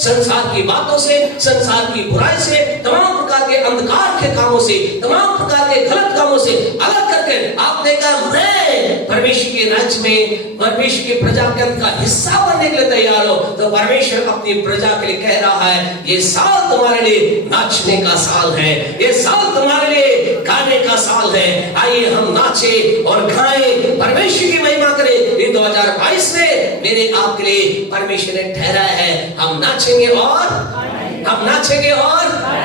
संसार की बातों से, संसार की बुराई से, तमाम प्रकार के अंधकार के कामों से, तमाम प्रकार के गलत कामों से अलग करके आपने कहा मैं परमेश्वर के राज्य में, परमेश्वर की प्रजा के अंदर का हिस्सा बनने के लिए तैयार हो, तो परमेश्वर अपनी प्रजा के लिए कह रहा है ये साल तुम्हारे लिए नाचने का साल है, ये साल तुम्हारे लिए गाने का साल है। आइए हम नाचे और गाएं, परमेश्वर की महिमा करें। ये 2022 में मेरे आपके लिए परमेश्वर ने ठहराया है, हम नाचेंगे और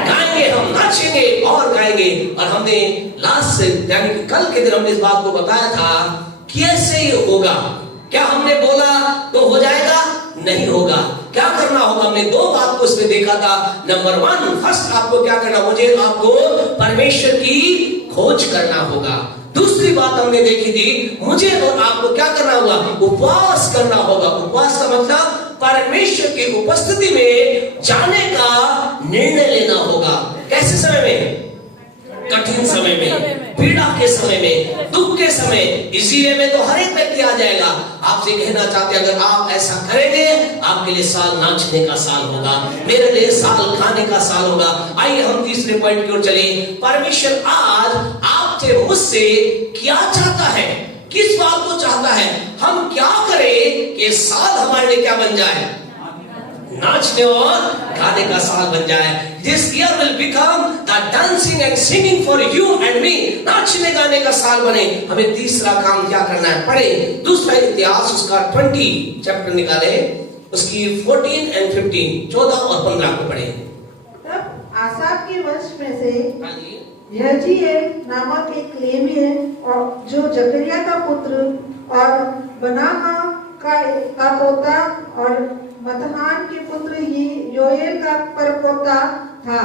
गाएंगे, हम नाचेंगे और गाएंगे। और हमने लास्ट से यानी कल के दिन हमने इस बात को बताया था कैसे ये होगा। क्या हमने बोला तो हो जाएगा? नहीं होगा। क्या करना होगा? हमने दो बात को इसमें देखा था। नंबर 1, फर्स्ट आपको क्या करना, आपको परमेश्वर की खोज करना होगा। दूसरी बात हमने देखी थी, मुझे और आपको क्या करना होगा? उपवास करना होगा। उपवास का मतलब परमेश्वर की उपस्थिति में जाने का निर्णय लेना होगा। कैसे समय में? कठिन समय में, पीड़ा के समय में, दुख के समय, इसीलिए में तो हर एक व्यक्ति आ जाएगा। आपसे कहना चाहते हैं अगर आप ऐसा करेंगे आपके लिए साल नाचने का साल होगा, मेरे लिए साल खाने का साल होगा। आइए हम तीसरे पॉइंट की ओर चले। परमेश्वर आज आपसे मुझसे क्या चाहता है? किस बात को चाहता है? हम क्या करें कि साल हमारे लिए क्या बन जाए? नाचने और गाने का साल बन जाए। This year will become the dancing and singing for you and me. नाचने गाने का साल बने। हमें तीसरा काम क्या करना है? पढ़े दूसरा इतिहास उसका 20 चैप्टर निकाले, उसकी 14 और 15, 14 और 15 को पढ़े। तब आसाफ के वंश में से यहजीएल नामक एक लेवी और जो जकरिया का पुत्र और बनाहा का पोता और मतहान के पुत्र योएल का परपोता था।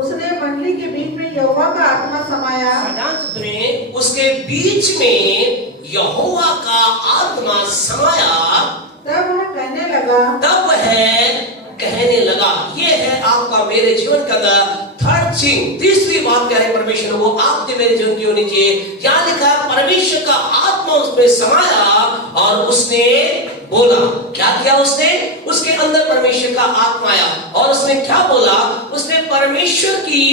उसने मंडली के बीच में यहोवा का आत्मा समाया। उसके बीच में यहोवा का आत्मा समाया। तब वह कहने लगा, ये है आपका मेरे जीवन का थर्ड थिंग। तीसरी बात क्या है परमेश्वर वो आपने मेरे जीवन की होनी चाहिए। क्या लिखा? परमेश्वर का आत्मा उसमें समाया और उसने बोला। क्या किया उसने? उसके अंदर परमेश्वर का आत्मा आया और उसने क्या बोला? उसने परमेश्वर की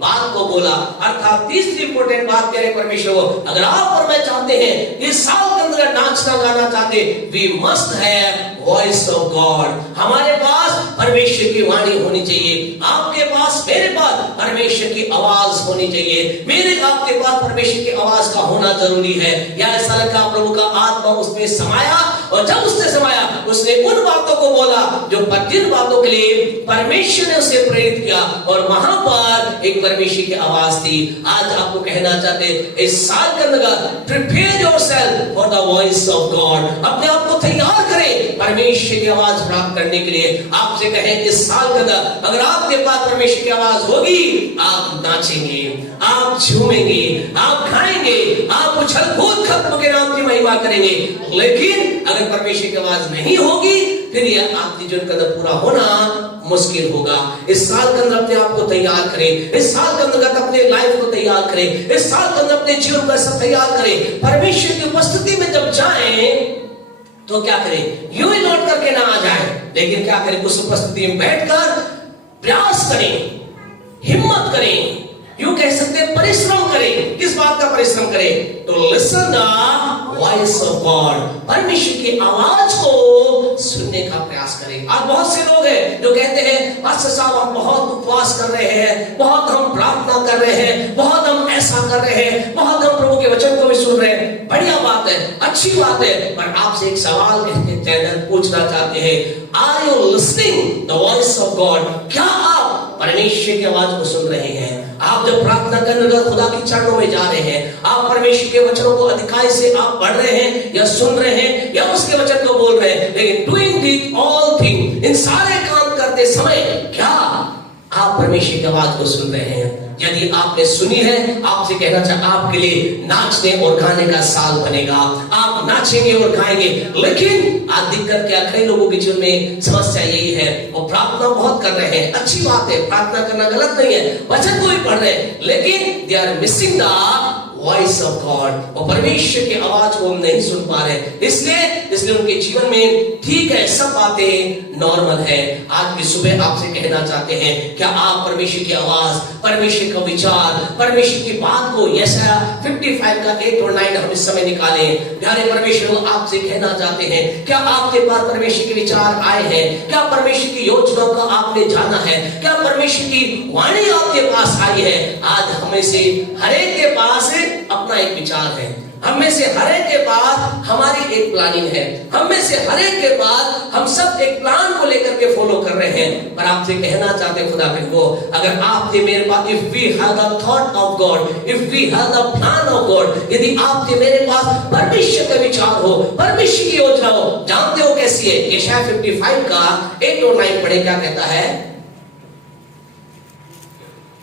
बात को बोला। अर्थात तीसरी इंपॉर्टेंट बात कह रहे परमेश्वर को, अगर आप और मैं चाहते हैं इस साल के अंदर नाचना गाना चाहते, we must have voice of God. हमारे पास परमेश्वर की वाणी होनी चाहिए। आपके पास, मेरे पास परमेश्वर की आवाज होनी चाहिए। मेरे आपके पास परमेश्वर की आवाज का होना जरूरी है। या ऐसा लगा प्रभु का आत्मा उसमें समाया और जब उसने समाया उसने उन बातों को बोला जो जिन बातों के लिए परमेश्वर ने उसे प्रेरित किया और वहां पर एक परमेश्वर की आवाज थी। आज आपको कहना चाहते इस साल के अंदर prepare yourself for the voice of God. अपने आप को तैयार करें परमेश्वर की आवाज प्राप्त करने के लिए। आपसे कहें इस साल के अंदर अगर आपके पास परमेश्वर की आवाज होगी, आप नाचेंगे, आप झूमेंगे, आप गाएंगे, आप उछल कूद खत्म के नाम की महिमा करेंगे। लेकिन अगर परमेश्वर की आवाज नहीं होगी फिर यह आपकी जीवन का पूरा होना मुश्किल होगा। इस साल के अंदर अपने आप को तैयार करें। इस साल के अंदर अपने लाइफ को तैयार करें। इस साल के अंदर अपने जीवन को सब तैयार करें। परमेश्वर की उपस्थिति में जब जाएं तो क्या करें? यूं ही लौट करके ना आ जाए, लेकिन क्या करें? उस उपस्थिति में बैठकर प्रयास करें, हिम्मत करें, यूं कह सकते हैं परिश्रम करें। किस बात का परिश्रम करें? तो listen the voice of God, परमेश्वर की आवाज को सुनने का प्रयास करें। आज बहुत से लोग हैं जो कहते हैं पास्टर साहब हम बहुत उपवास कर रहे हैं, बहुत हम प्रार्थना कर रहे हैं, बहुत हम ऐसा कर रहे हैं, बहुत हम प्रभु के वचन को भी सुन रहे हैं। बढ़िया बात है, अच्छी बात है, पर आपसे एक सवाल पूछना चाहते हैं, are you listening the voice of God? क्या आप परमेश्वर की आवाज को सुन रहे हैं? आप जब प्रार्थना करने खुदा के चरणों में जा रहे हैं, आप परमेश्वर के वचनों को अधिकाई से आप पढ़ रहे हैं या सुन रहे हैं या उसके वचन को बोल रहे हैं, लेकिन डूइंग दिस ऑल थिंग, इन सारे काम करते समय क्या आप परमेश्वर की आवाज को सुन रहे हैं? यदि आपने सुनी है, आपसे कहना चाहता आपके लिए नाचने और गाने का साल बनेगा। आप नाचेंगे और गाएंगे। लेकिन आज दिक्कत क्या, कई लोगों के जीवन में समस्या यही है, वो प्रार्थना बहुत कर रहे हैं, अच्छी बात है, प्रार्थना करना गलत नहीं है, वचन को भी पढ़ रहे हैं, लेकिन they are missing the voice of God, और परमेश्वर की आवाज को हम नहीं सुन पा रहे, इसलिए उनके जीवन में ठीक है, सब बातें नॉर्मल है। आज की सुबह आपसे कहना चाहते हैं, क्या आप परमेश्वर की आवाज, परमेश्वर का विचार, परमेश्वर की बात को यशाया 55 का 8 और 9 हम इस समय निकालें। प्यारे परमेश्वर को आपसे कहना चाहते हैं, क्या आपके पास परमेश्वर के विचार आए हैं? क्या परमेश्वर की योजनाओं का आपने जाना है? क्या परमेश्वर की वाणी आपके पास आई है? आज हमें से हर एक के पास अपना एक विचार है, हम में से हर एक के पास हमारी एक प्लानिंग है, हम में से हर एक के पास हम सब एक प्लान को लेकर के फॉलो कर रहे हैं। पर आपसे कहना चाहते खुदा को, अगर आपके मेरे पास, if we have the thought of God, if we have the plan of God, यदि आपके मेरे पास परमेश्वर का विचार हो, परमेश्वर की योजना हो, जानते हो कैसी है? यशाया 55 का 8 और 9 पढ़े, क्या कहता है?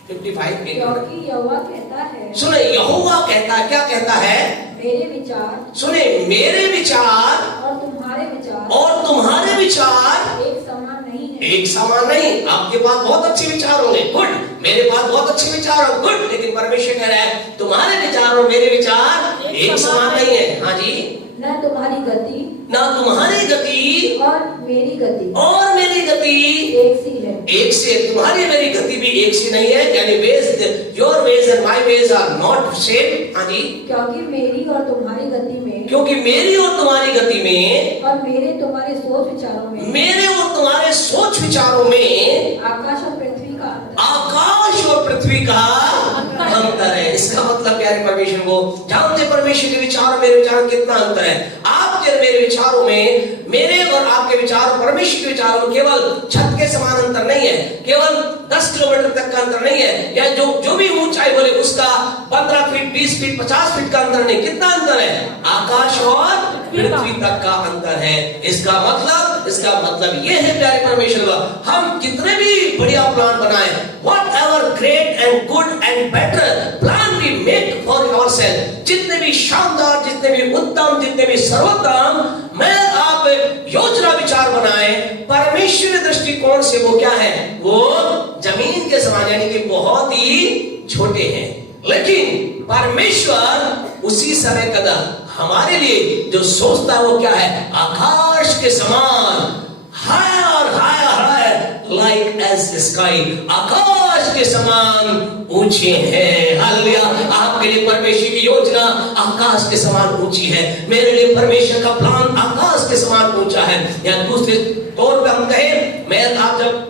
55 क्योंकि यहोवा कहता है, सुने, यहोवा कहता है, क्या कहता है? मेरे विचार, सुने, मेरे विचार और तुम्हारे विचार एक समान नहीं है। एक समान नहीं। आपके पास बहुत अच्छे विचार होंगे, गुड, मेरे पास बहुत अच्छे विचार हो, गुड, लेकिन परमेश्वर कह रहा है तुम्हारे विचार और मेरे विचार एक समान नहीं है। हाँ जी, न तुम्हारी गति ना तुम्हारी गति और मेरी गति एक सी है। एक से, तुम्हारी मेरी गति भी एक सी नहीं है, यानी ways, your ways and my ways are not same. हाँ जी, क्योंकि मेरी और तुम्हारी गति में, क्योंकि मेरी और तुम्हारी गति में, और मेरे तुम्हारे सोच विचारों में, मेरे और तुम्हारे सोच विचारों में आकाश और पृथ्वी का अंतर, आकाश और पृथ्वी का अंतर है। इसका मतलब प्यारे परमेश्वर को जानते, परमेश्वर के विचार और मेरे विचार कितना अंतर है। आपके और मेरे विचारों में, मेरे और आपके विचार और परमेश्वर के विचारों में केवल छत के समान अंतर नहीं है, केवल 10 किलोमीटर तक का अंतर नहीं है, या जो भी ऊंचाई बोले उसका 15 फीट, 20 फीट, 50 फीट का अंतर नहीं। कितना अंतर है? आकाश और पृथ्वी तक का अंतर है। इसका मतलब ये है प्यारे परमेश्वर, हम कितने भी बढ़िया प्लान बनाए, whatever great and good and better plan we make for ourselves, जितने भी शानदार, जितने भी उत्तम, जितने भी सर्वोत्तम मैं आप योजना विचार बनाए, परमेश्वर दृष्टिकोण से वो क्या है? वो जमीन के समान, यानी कि बहुत ही छोटे हैं। लेकिन परमेश्वर उसी समय कदम हमारे लिए जो सोचता है वो क्या है? आकाश के समान, हाय और हाय हाय, लाइक एज स्काई, आकाश के समान ऊंचे हैं। हालेलुया। आपके लिए परमेश्वर की योजना आकाश के समान ऊंची है, मेरे लिए परमेश्वर का प्लान आकाश के समान ऊंचा है। या दूसरे तौर पे हम कहें, मैं आप जब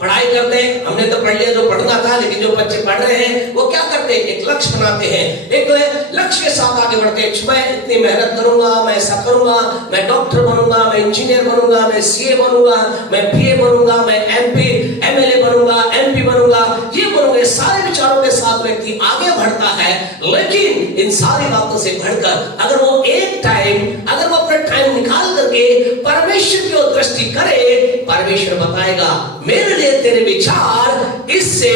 पढ़ाई करते हैं, हमने तो पढ़ लिया जो पढ़ना था, लेकिन जो बच्चे पढ़ रहे हैं वो क्या करते हैं? एक लक्ष्य बनाते हैं, एक तो है लक्ष्य के साथ आगे बढ़ते हैं। मैं इतनी मेहनत करूंगा, मैं ऐसा करूंगा, मैं डॉक्टर बनूंगा, मैं इंजीनियर बनूंगा, मैं सीए बनूंगा, मैं बीए बनूंगा, मैं एमपी एमएलए बनूंगा, एमपी बनूंगा, ये बनूंगा। सारे विचारों के साथ व्यक्ति आगे बढ़ता है, लेकिन इन सारी बातों से बढ़कर अगर वो अगर वो अपना टाइम निकाल करके परमेश्वर की ओर दृष्टि करे, परमेश्वर बताएगा मेरे लिए तेरे विचार इससे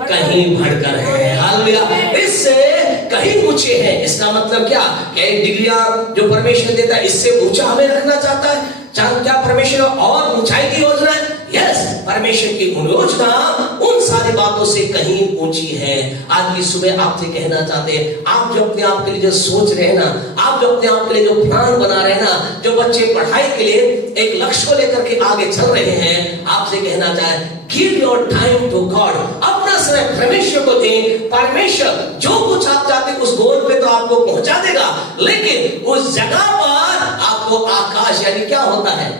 कहीं बढ़कर है। हालेलुया। इससे कहीं ऊंचे हैं। इसका मतलब क्या? एक डिग्रियां जो परमेश्वर देता है इससे ऊंचा हमें रखना चाहता है। क्या परमेश्वर और ऊंचाई की योजना है? यस, परमेश्वर की योजना उन सारी बातों से कहीं ऊंची है। आज की सुबह आपसे कहना चाहते हैं, आप जो अपने आप के लिए जो सोच रहे हैं ना, आप जो अपने आप के लिए जो प्लान बना रहे हैं ना, जो बच्चे पढ़ाई के लिए एक लक्ष्य को लेकर के आगे चल रहे हैं, आपसे कहना चाहे, give your time to God. अपना समय परमेश्वर को दें। परमेश्वर जो कुछ आप चाहते हैं उस गोल पे तो आपको पहुंचा देगा, लेकिन उस जगह पर आपको आकाश, यानी क्या होता है?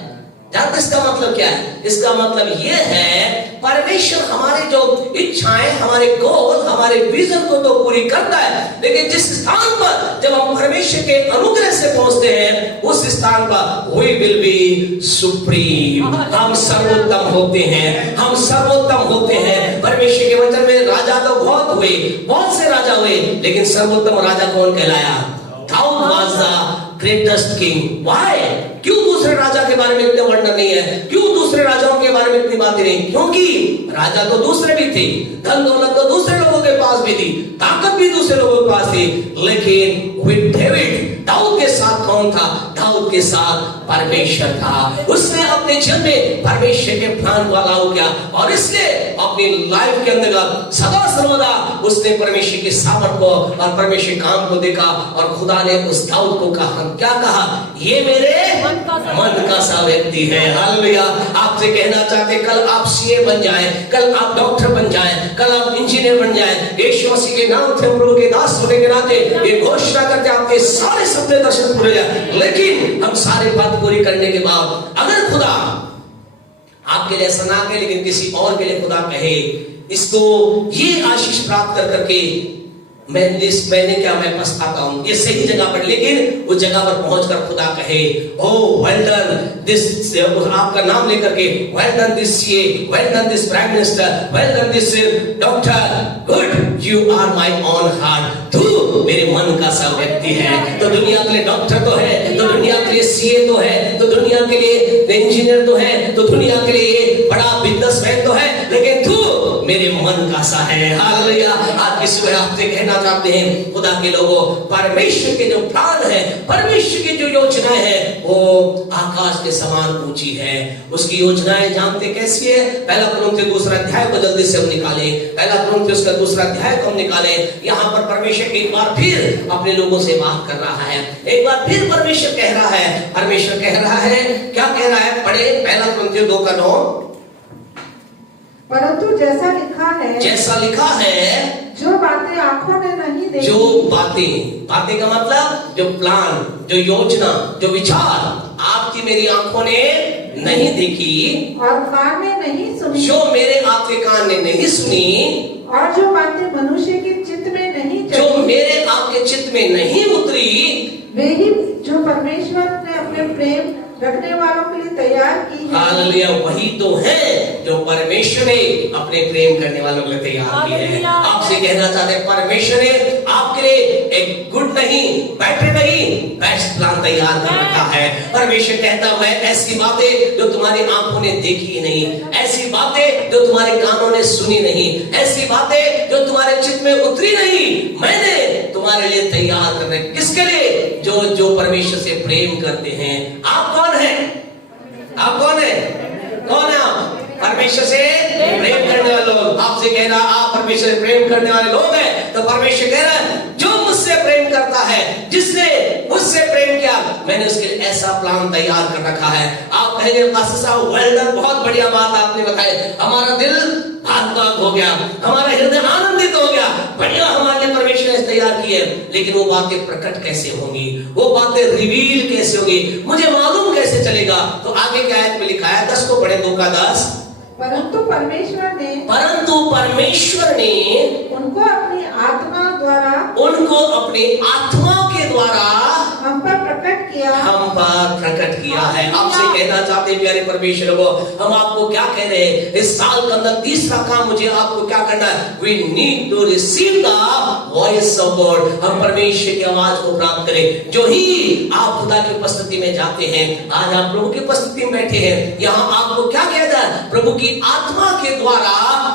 जानते इसका मतलब क्या है? इसका मतलब यह है परमेश्वर हमारी जो इच्छाएं, हमारे गोल, हमारे विजन को तो पूरी करता है, लेकिन जिस स्थान पर जब हम परमेश्वर के अनुग्रह से पहुंचते हैं, उस स्थान पर वी विल बी सुप्रीम। हम सर्वोत्तम होते हैं, हम सर्वोत्तम होते हैं। परमेश्वर के वचन में राजा तो बहुत हुए, बहुत से राजा हुए, लेकिन सर्वोत्तम राजा कौन कहलाया? Daud was the greatest king. Why? क्यों दूसरे राजा के बारे में इतने वर्णन नहीं है? क्यों दूसरे राजाओं के बारे में इतनी बातें नहीं? क्योंकि राजा तो दूसरे भी थे, धन दौलत तो दूसरे लोगों के पास भी थी, ताकत भी दूसरे लोगों के पास थी, लेकिन विद डेविड, दाऊद के साथ कौन था? दाऊद के साथ परमेश्वर था। उसने अपने जीवन में परमेश्वर के प्लान को अलाउ किया, और इसलिए अपनी लाइफ के अंदर सदा सर्वदा उसने परमेश्वर की सामर्थ को और परमेश्वर के काम को देखा और खुदा ने उस दाऊद को कहा, क्या कहा, ये मेरे मन का सा व्यक्ति है। हालेलुया। आपसे कहना चाहते कल आप सीए बन जाएं, कल आप डॉक्टर बन जाएं, कल आप इंजीनियर बन जाएं, यीशु मसीह के नाम से प्रभु के दास होने के नाते ये घोषणा करते आपके सारे सपने दर्शन पूरे जाए। लेकिन हम सारी बात पूरी करने के बाद अगर खुदा आपके लिए ऐसा ना कहे लेकिन किसी और के लिए खुदा कहे, इसको ये आशीष प्राप्त कर करके मैंने क्या, मैं पछताता हूं, ये सही जगह पर, लेकिन उस जगह पर पहुंचकर खुदा कहे, ओ वेल डन दिस, आपका नाम लेकर के, well done this CA, well done this prime minister, well done this doctor, good, you are my own heart, तू मेरे मन का सा व्यक्ति है। तो दुनिया के लिए डॉक्टर तो है, तो दुनिया के लिए सीए तो है, तो दुनिया के लिए इंजीनियर तो है, तो दुनिया के लिए बड़ा बिजनेसमैन तो है, लेकिन तू मेरे मन का सा है। हालेलुया। आज की सुबह आपसे कहना चाहते हैं खुदा के लोगों, परमेश्वर के जो प्लान है, परमेश्वर की जो योजनाएं हैं वो आकाश के समान ऊंची है। उसकी योजनाएं जानते कैसी है? पहला कुरिन्थियों दूसरा अध्याय को जल्दी से हम निकालें, पहला कुरिन्थियों उसका दूसरा अध्याय को हम निकालें। यहाँ पर परमेश्वर एक बार फिर अपने लोगों से बात कर रहा है, एक बार फिर परमेश्वर कह रहा है, परमेश्वर कह रहा है, क्या कह रहा है? पढ़े पहला कुरिन्थियों 2:9। परंतु जैसा लिखा है, जैसा लिखा है, जो बातें आंखों ने नहीं देखी, जो बातें का मतलब जो प्लान, जो योजना, जो विचार आपकी मेरी आंखों ने नहीं देखी और कान ने नहीं सुनी, जो मेरे आपके कान ने नहीं सुनी, और जो बातें मनुष्य के चित्त में नहीं जो चढ़ी, मेरे आपके चित्त में नहीं उतरी, वे ही जो परमेश्वर ने अपने प्रेम रखने वालों के लिए तैयार की है। हालेलुया। वही तो है जो परमेश्वर ने अपने प्रेम करने वालों के लिए तैयार की है। आपसे कहना चाहते हैं परमेश्वर ने आपके लिए एक गुड नहीं, बेटर नहीं, बेस्ट प्लान तैयार कर रखा है। परमेश्वर कहता है ऐसी बातें जो तुम्हारी आंखों ने देखी नहीं, ऐसी बातें जो तुम्हारे कानों ने सुनी नहीं, ऐसी बातें जो तुम्हारे चित्त में उतरी नहीं, मैंने तुम्हारे लिए तैयार कर रहे। किसके लिए? जो परमेश्वर से प्रेम करते हैं। आप कौन है? आप कौन है? कौन है आप? परमेश्वर से प्रेम करने वाले लोग। आपसे कह रहा आप परमेश्वर से प्रेम करने वाले लोग हैं, तो परमेश्वर कह रहा है जो मुझसे प्रेम करता है, जिसने मुझसे प्रेम किया, मैंने उसके लिए ऐसा प्लान तैयार कर रखा है। आप कहेंगे पास्टर साहब वेल डन, बहुत बढ़िया बात आपने बताई, हमारा दिल भाग हो गया, हमारा हृदय आनंदित हो गया, बढ़िया हमारे परमेश्वर ने तैयार की है। लेकिन वो बातें प्रकट कैसे होंगी, वो बातें रिवील कैसे होंगी, मुझे मालूम कैसे चलेगा? तो आगे क्या आयत में लिखा है, 10 को पढ़े, 2:10। परंतु परमेश्वर ने उनको अपनी आत्मा के द्वारा हम पर प्रकट किया है। आपसे कहना चाहते हैं प्यारे परमेश्वर को, हम आपको क्या कह रहे हैं, इस साल के अंदर तीसरा काम मुझे आपको क्या करना है? We need to receive the voice of God। हम परमेश्वर की आवाज को प्राप्त करें। जो ही आप खुदा की उपस्थिति में जाते हैं, आज आप प्रभु की उपस्थिति में बैठे हैं, यहाँ आपको क्या किया जाए? प्रभु की आत्मा के द्वारा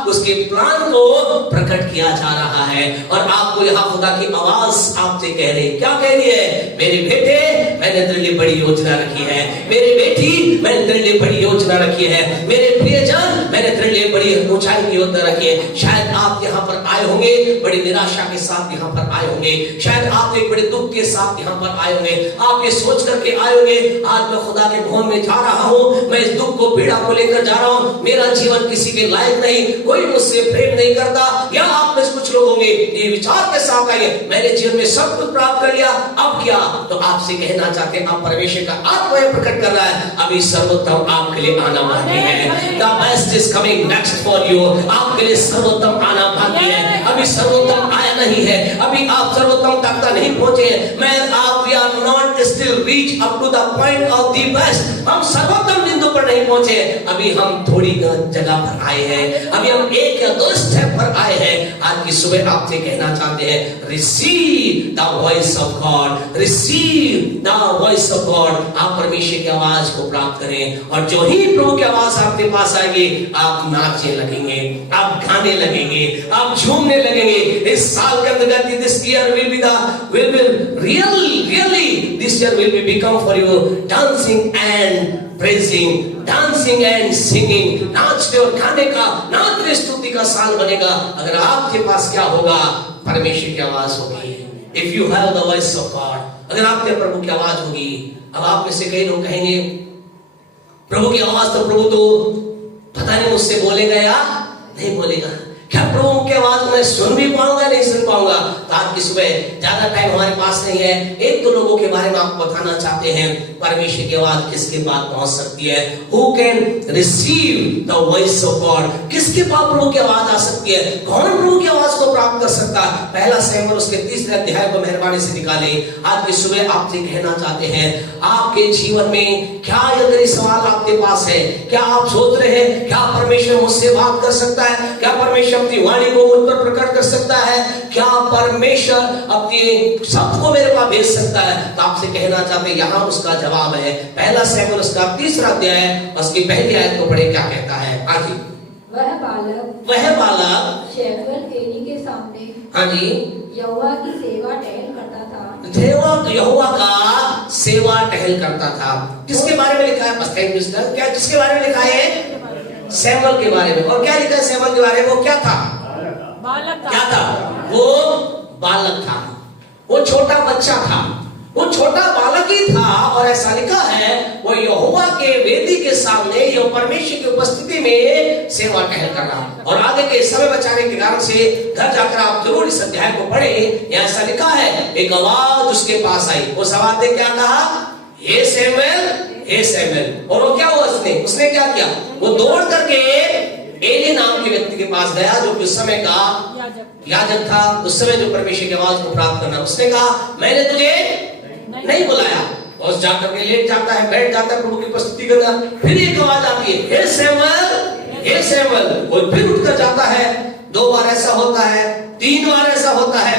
उसके प्लान को प्रकट किया जा रहा है। और आपको यहाँ खुदा की आवाज आपसे कह रही, क्या कह रही है? मेरे बेटे, मैंने तेरे लिए बड़ी योजना रखी है। मेरी बेटी, मैंने तेरे लिए बड़ी योजना रखी है। मेरे प्रियजन, मैंने तेरे लिए बड़ी ऊंचाई की योजना रखी है। शायद आप यहाँ पर आए होंगे बड़ी निराशा के साथ, यहाँ पर आए होंगे, शायद आप एक बड़े दुख के साथ यहाँ पर आए होंगे। आप ये सोच करके आए होंगे, आज मैं खुदा के भवन में जा रहा हूँ, मैं इस दुख को, पीड़ा को लेकर जा रहा हूँ, मेरा जीवन किसी के लायक नहीं, कोई मुझसे प्रेम नहीं करता। या आप में कुछ लोग होंगे ये विचार के साथ आए, मैंने जीवन में सब कुछ प्राप्त कर लिया, अब क्या? तो आपसे कहना चाहते हैं, आप परमेश्वर का आत्मा प्रकट कर रहा है, अभी सर्वोत्तम आपके लिए आना बाकी है। The best is coming next for you। आपके लिए सर्वोत्तम आना बाकी है, अभी सर्वोत्तम आया नहीं है, अभी आप सर्वोत्तम तक नहीं पहुंचे हैं। मैं आप we are not still reach up to the point of the best। हम सर्वोत्तम बिंदु पर नहीं पहुंचे, अभी हम थोड़ी जगह पर आए हैं, अभी हम 1 या 2 स्टेप पर आए हैं। आज की सुबह आपसे कहना चाहते हैं, receive the voice of God, receive the voice of God. आप परमेश्वर की आवाज को प्राप्त करें, और जो ही प्रभु की आवाज आपके पास आएगी, आप नाचने लगेंगे, आप गाने लगेंगे, आप झूमने लगेंगे। इस साल के अंतर्गत this year will be really this year will be become for you dancing and praising, dancing and singing, नाचने और गाने का, नाचने स्तुति का साल बनेगा अगर आपके पास क्या होगा, परमेश्वर की आवाज होगी। If you have the voice of God, अगर आपके प्रभु की आवाज होगी। अब आप में से कई लोग कहेंगे प्रभु की आवाज तो प्रभु तो पता नहीं मुझसे बोलेगा या नहीं बोलेगा, क्या प्रभु की आवाज मैं सुन भी पाऊंगा नहीं सुन पाऊंगा। तो आज की सुबह ज्यादा टाइम हमारे पास नहीं है, एक दो लोगों के बारे में आपको बताना चाहते हैं परमेश्वर की आवाज किसके पास पहुंच सकती है। Who can receive the voice of God, किसके पास प्रभु की आवाज आ सकती है, कौन प्रभु की आवाज को प्राप्त कर सकता है। पहला शमूएल उसके 3 अध्याय को मेहरबानी से निकाले। आज की सुबह आपसे कहना चाहते हैं आपके जीवन में क्या अगर सवाल आपके पास है, क्या आप सोच रहे हैं क्या परमेश्वर मुझसे बात कर सकता है, क्या परमेश्वर अपनी वाणी को मुझ पर प्रकट कर सकता है, क्या परमेश्वर अपने शब्द को मेरे पास भेज सकता है। तो आपसे कहना चाहते हैं यहाँ उसका जवाब है। पहला शमूएल उसका 3 अध्याय उसकी पहली आयत को पढ़े, क्या कहता है। आगे वह बालक शमूएल एली के सामने हाँ जी यहोवा की सेवा टहल करता था। यहोवा का सेवा टहल करता था। किसके बारे में लिखा है, बस थैंक यू सर, क्या किसके बारे में लिखा है, शमूएल के बारे में। और क्या लिखा है शमूएल के बारे में, वो क्या था, बालक था। क्या था, वो बालक था, वो छोटा बच्चा था, वो छोटा बालक ही था। और ऐसा लिखा है वो यहोवा के वेदी के सामने यो परमेश्वर की उपस्थिति में सेवा टहल कर रहा। और आगे के समय बचाने के कारण से घर जाकर आप जरूर इस अध्याय को पढ़े। ऐसा लिखा है एक आवाज उसके पास आई, उस आवाज ने क्या कहा, हे शमूएल, हे शमूएल। और वो क्या हुआ, उसने क्या किया, वो दौड़ करके एली नाम के व्यक्ति के पास गया जो उस समय का याजक था, उस समय जो परमेश्वर की आवाज को प्राप्त करना। उसने कहा मैंने तुझे नहीं बुलाया। और जाकर के लेट जाता है, बैठ जाता है प्रभु की उपस्थिति के अंदर। फिर एक आवाज आती है, हे शमूएल, हे शमूएल। वो फिर उठकर जाता है। 2 बार ऐसा होता है, 3 बार ऐसा होता है।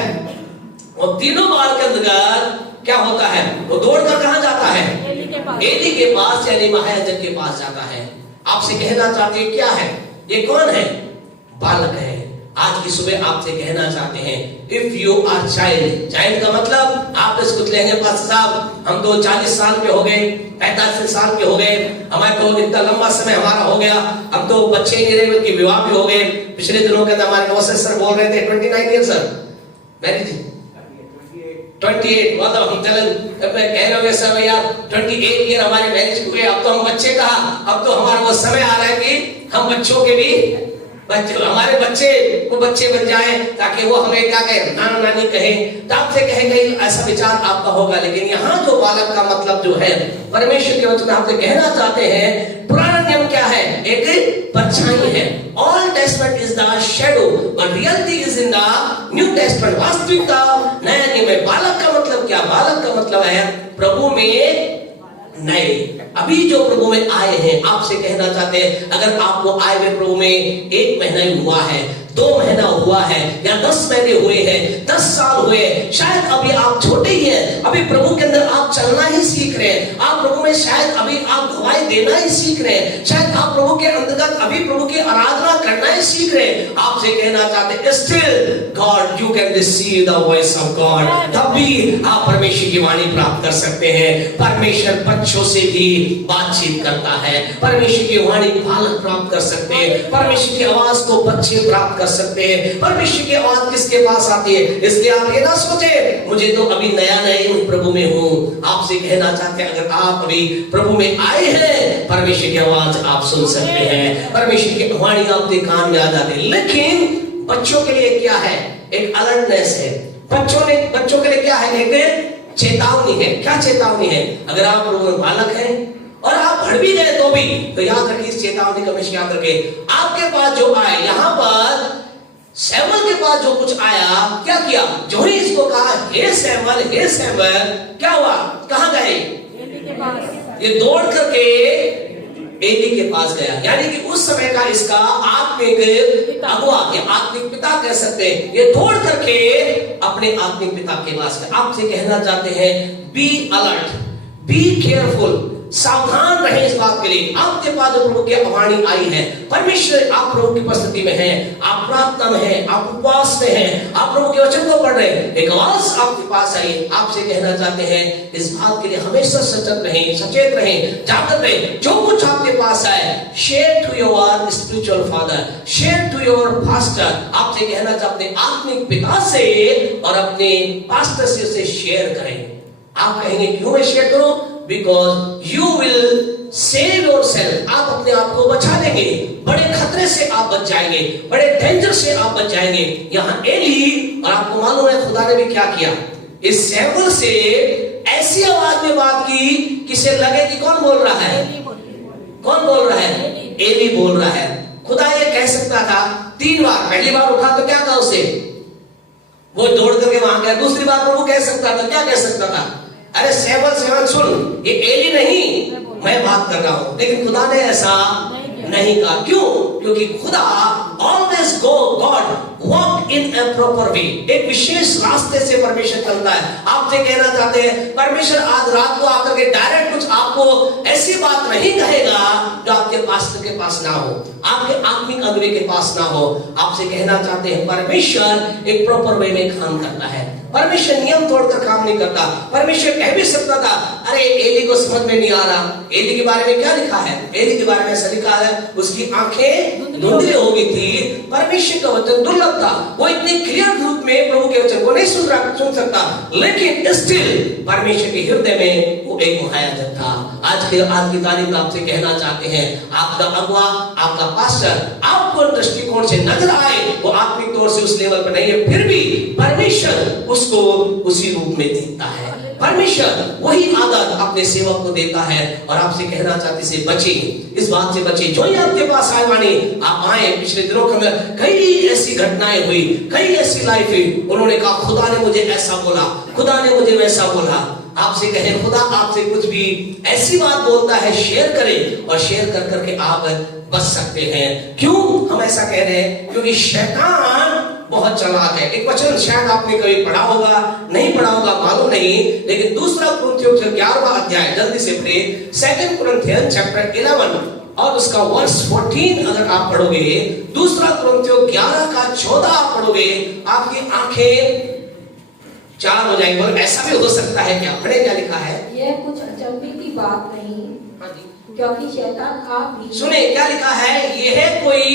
और तीनों बार के अंदर क्या होता है, वो दौड़कर कहां जाता है, एली के पास यानी महायाजक के पास जाता है। आपसे कहना चाहते हैं क्या है, ये कौन है, बालक है। आज की सुबह आपसे कहना चाहते हैं if you are child, child का मतलब आप इसको लेंगे पास साहब हम तो 40 साल के हो गए, 45 साल के हो गए, हमारे तो इतना लंबा समय हमारा हो गया, हम तो बच्चे नहीं रहे बल्कि विवाह भी हो गए। पिछले दिनों के अंदर हमारे नौसे सर बोल रहे थे 29 ईयर सर, मैरिज 28 मतलब हम कह रहे होंगे सर भैया 28 ईयर हमारे मैरिज हुए, अब तो हम बच्चे कहा, अब तो हमारा वो समय आ रहा है कि हम बच्चों के भी हमारे बच्चे को बच्चे बन जाए ताकि वो हमें क्या कहे, नाना नानी कहे। तो आपसे कहेंगे ऐसा विचार आपका होगा। लेकिन यहाँ जो बालक का मतलब जो है परमेश्वर के वचन आपसे कहना चाहते हैं, पुराना नियम क्या है, एक परछाई है। All testament is the shadow but reality is in the new testament. वास्तविकता नया नियम है। बालक का मतलब क्या, बालक का मतलब है प्रभु में नए, अभी जो प्रभु में आए हैं। आपसे कहना चाहते हैं अगर आपको आए हुए प्रभु में 1 महीना ही हुआ है, 2 महीना हुआ है या 10 महीने हुए हैं, 10 साल हुए, शायद अभी आप छोटे ही हैं, अभी प्रभु के अंदर आप चलना ही सीख रहे हैं, आप प्रभु में शायद अभी आप गवाही देना ही सीख रहे हैं, शायद आप प्रभु के अंतर्गत अभी प्रभु की आराधना करना ही सीख रहे हैं। आपसे कहना चाहते हैं still God you can receive the voice of God, तब भी आप परमेश्वर की वाणी प्राप्त कर सकते हैं। परमेश्वर बच्चों से भी बातचीत करता है, परमेश्वर की वाणी बालक प्राप्त कर सकते हैं, परमेश्वर की आवाज को बच्चे प्राप्त कर सकते हैं। परमेश्वर की आवाज किसके पास आती है, इसलिए आप ये ना सोचे मुझे तो अभी नया प्रभु में हूँ। आपसे कहना चाहते हैं अगर आप अभी प्रभु में आए हैं, परमेश्वर की आवाज आप सुन सकते हैं, परमेश्वर की वाणी आपके कान में आ जाती है। लेकिन बच्चों के लिए क्या है, एक अलर्टनेस है। बच्चों के लिए क्या है, एक चेतावनी है। क्या चेतावनी है, अगर आप प्रभु में बालक हैं और आप भड़ भी गए तो याद रखिए इस चेतावनी का हमेशा याद करके आपके पास जो आए, यहाँ पर शमूएल के पास जो कुछ आया, क्या किया, जो ही इसको कहा हे शमूएल, हे शमूएल, क्या हुआ, कहां गए, ये दौड़ करके एली के पास गया। यानी कि उस समय का इसका आत्मिक अगुआ या आत्मिक पिता कह सकते हैं, ये दौड़ करके अपने आत्मिक पिता के पास गया। आपसे कहना चाहते हैं बी अलर्ट, बी केयरफुल, सावधान रहें इस बात के लिए। आपके पास जो प्रभु की वाणी आई है, परमेश्वर आप प्रभु की उपस्थिति में हैं, आप प्रार्थना में हैं, आप उपवास में हैं, आप प्रभु के वचन को पढ़ रहे हैं, एक आवाज आपके पास आई, आपसे कहना चाहते हैं इस बात के लिए हमेशा सचेत रहें, सचेत रहें, जागृत रहें। जो कुछ आपके पास आए, share to your spiritual father, share to your pastor. आपसे कहना चाहते हैं आत्मिक पिता से और अपने पास्टर से उसे शेयर करें। आप कहेंगे क्यों मैं शेयर करूं? Because you will save yourself. आप अपने आप को बचा लेंगे, बड़े खतरे से आप बच जाएंगे, बड़े डेंजर से आप बच जाएंगे। यहाँ एली, और आपको मालूम है खुदा ने भी क्या किया, इस सैमुअल से ऐसी आवाज में बात की किसे लगे कि कौन बोल रहा है, कौन बोल रहा है, एली बोल रहा है। खुदा ये कह सकता था 3 बार, पहली बार उठा तो क्या कहा उसे, वो दौड़ करके वहां गया। दूसरी बार प्रभु कह सकता था, क्या कह सकता था, अरे सैमुअल सुन, ये एली नहीं, मैं बात कर रहा हूं। लेकिन खुदा ने ऐसा नहीं कहा। क्यों? क्योंकि खुदा always God walk in A proper way, एक विशेष रास्ते से परमेश्वर चलता है। आपसे कहना चाहते हैं परमेश्वर आज रात को आकर के डायरेक्ट कुछ आपको ऐसी बात नहीं कहेगा जो आपके पास्टर के पास ना हो, आपके आत्मिक अगुवे के पास ना हो। आपसे कहना चाहते हैं परमेश्वर एक प्रॉपर वे में काम करता है, परमेश्वर नियम तोड़कर काम नहीं करता। परमेश्वर कह भी सकता था अरे एली को समझ में नहीं आ रहा, एली के बारे में क्या लिखा है, एली के बारे में ऐसा लिखा है उसकी आंखें धुंधली हो गई थी। परमेश्वर का वचन दुर्लभ था, वो इतने क्लियर रूप में प्रभु के वचन को नहीं सुन सकता, लेकिन स्टिल परमेश्वर के हृदय में वो एक मुहायजत था। आज की तारीख में आपसे कहना चाहते हैं आपका अगुआ, आपका पास्टर आपको दृष्टिकोण से नजर आए, वो आत्मिक तौर से उस लेवल पर नहीं है, फिर भी परमेश्वर उसको उसी रूप में देखता है। परमेश्वर वही आदत अपने सेवक को देता है। और आपसे कहना चाहते से बचे, इस बात से बचे। जो ही आपके पास आए वाणी आप आए, पिछले दिनों के अंदर कई ऐसी घटनाएं हुई, कई ऐसी लाइफ हुई, उन्होंने कहा खुदा ने मुझे ऐसा बोला, खुदा ने मुझे वैसा बोला। आपसे कहें खुदा आपसे कुछ भी ऐसी बात बोलता है, शेयर करें, और शेयर कर करके आप बच सकते हैं। क्यों हम ऐसा कह रहे हैं? क्योंकि शैतान बहुत चालाक है। एक वचन शायद आपने कभी पढ़ा होगा, नहीं पढ़ा होगा मालूम नहीं, लेकिन 2 कुरिन्थियों 11वां अध्याय, जल्दी से पढ़े, 2 कुरिन्थियन चैप्टर 11 और उसका वर्स 14 अगर आप पढ़ोगे, 2 कुरिन्थियों 11 का 14 आप पढ़ोगे, आपकी आंखें चार हो जाएंगे। और ऐसा भी हो सकता है क्या? पढ़े क्या लिखा है? यह कुछ अचंभे की बात नहीं, क्योंकि शैतान आप भी, सुने क्या लिखा है, यह कोई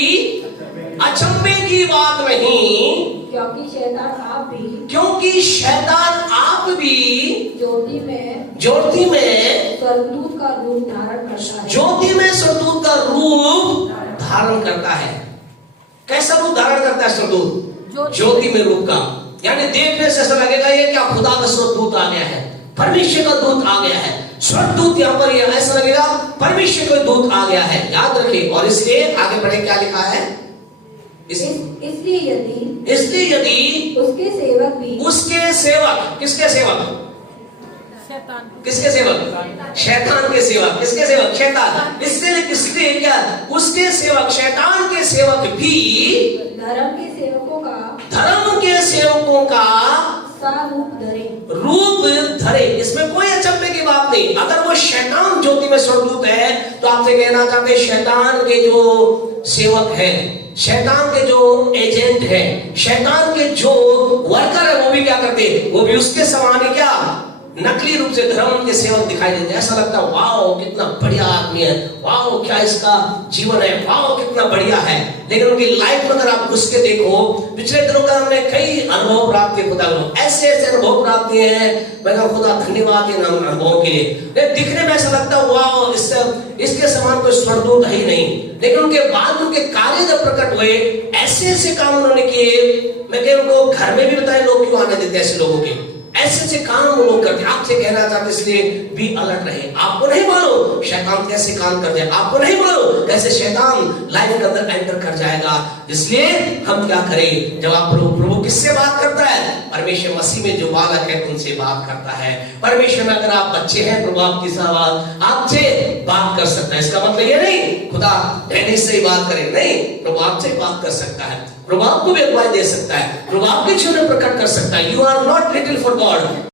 अचंभे की बात नहीं, क्योंकि शैतान आप भी, क्योंकि शैतान आप भी ज्योति में स्वर्गदूत का रूप धारण करता है। ज्योति में स्वर्गदूत का रूप धारण करता है। कैसा रूप धारण करता है स्वर्गदूत? ज्योति में रूप का, यानी देखने से ऐसा लगेगा ये क्या खुदा का स्वर्गदूत आ गया है, परमेश्वर का दूत आ गया है। स्वर्गदूत यहाँ पर ये ऐसा लगेगा परमेश्वर का दूत आ गया है, याद रखिए। और इसलिए आगे बढ़े क्या लिखा है, इसलिए यदि उसके सेवक भी, उसके सेवक, किसके सेवक? किसके सेवक? शैतान के सेवक। किसके सेवक? शैतान। इसलिए क्या उसके सेवक, शैतान के सेवक भी धर्म के सेवकों का रूप धरे। इसमें कोई अचंभे की बात नहीं। अगर वो शैतान ज्योति में स्वर्गदूत है तो आपसे कहना चाहते हैं शैतान के जो सेवक हैं, शैतान के जो एजेंट हैं, शैतान के जो वर्कर है, वो भी क्या करते हैं, वो भी उसके समान ही क्या नकली रूप से धर्म के सेवक दिखाई देते हैं। ऐसा लगता है वाओ कितना बढ़िया आदमी है, वाओ क्या इसका जीवन है, वाओ कितना बढ़िया है। लेकिन उनकी लाइफ में अगर आप घुस के देखो, पिछले दिनों का हमने कई अनुभव प्राप्त किए खुदा को, ऐसे अनुभव प्राप्त किए हैं। मैं कहूँ खुदा धन्यवाद इन अनुभवों के लिए। दिखने में ऐसा लगता है वाओ इसके समान कोई स्वर्गदूत है ही नहीं, लेकिन उनके बाद उनके कार्य जब प्रकट हुए, ऐसे काम उन्होंने किए। मैं कह उनको घर में भी बताए लोग क्यों आने देते ऐसे लोगों के, ऐसे काम वो लोग करते। आपसे कहना चाहते इसलिए भी अलर्ट रहे। आपको नहीं मालूम शैतान कैसे काम कर जाए, आपको नहीं मालूम कैसे शैतान लाइफ के अंदर एंटर कर जाएगा। इसलिए हम क्या करें, जब आप प्रभु किससे बात करता है? परमेश्वर मसीह में जो बालक है उनसे बात करता है। परमेश्वर में अगर आप बच्चे हैं, प्रभु आपकी आपसे बात कर सकता है। इसका मतलब ये नहीं खुदा डैडी से ही बात करे, नहीं, प्रभु आपसे बात कर सकता है। प्रभु आपको भी अगुवाई दे सकता है, प्रभु आपके जीवन में प्रकट कर सकता है। You are not little for God.